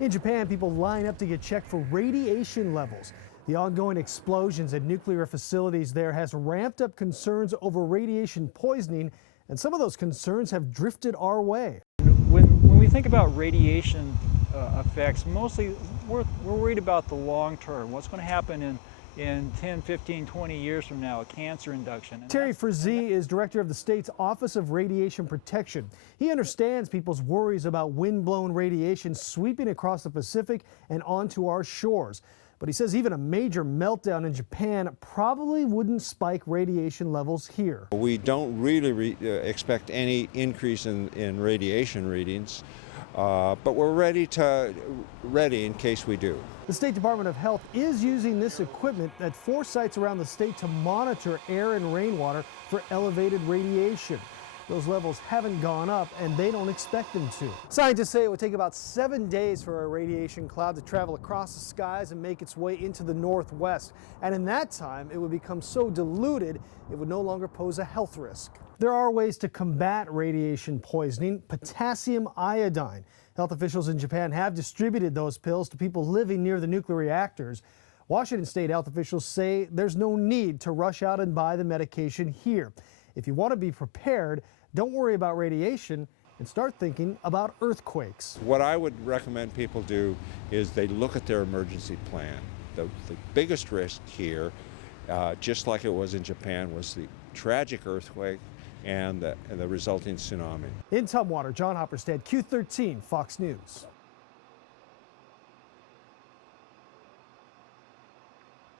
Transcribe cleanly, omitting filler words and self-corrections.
In Japan, people line up to get checked for radiation levels. The ongoing explosions at nuclear facilities there has ramped up concerns over radiation poisoning, and some of those concerns have drifted our way. When we think about radiation effects, mostly we're worried about the long term. What's going to happen in 10, 15, 20 years from now, a cancer induction. Terry Frazee is director of the state's Office of Radiation Protection. He understands people's worries about wind-blown radiation sweeping across the Pacific and onto our shores. But he says even a major meltdown in Japan probably wouldn't spike radiation levels here. We don't really expect any increase in radiation readings, but we're ready in case we do. The State Department of Health is using this equipment at 4 sites around the state to monitor air and rainwater for elevated radiation. Those levels haven't gone up, and they don't expect them to. Scientists say it would take about 7 days for a radiation cloud to travel across the skies and make its way into the northwest. And in that time, it would become so diluted, it would no longer pose a health risk. There are ways to combat radiation poisoning. Potassium iodine. Health officials in Japan have distributed those pills to people living near the nuclear reactors. Washington state health officials say there's no need to rush out and buy the medication here. If you want to be prepared, don't worry about radiation and start thinking about earthquakes. What I would recommend people do is they look at their emergency plan. The biggest risk here, just like it was in Japan, was the tragic earthquake and the resulting tsunami. In Tumwater, John Hopperstead, Q13, Fox News.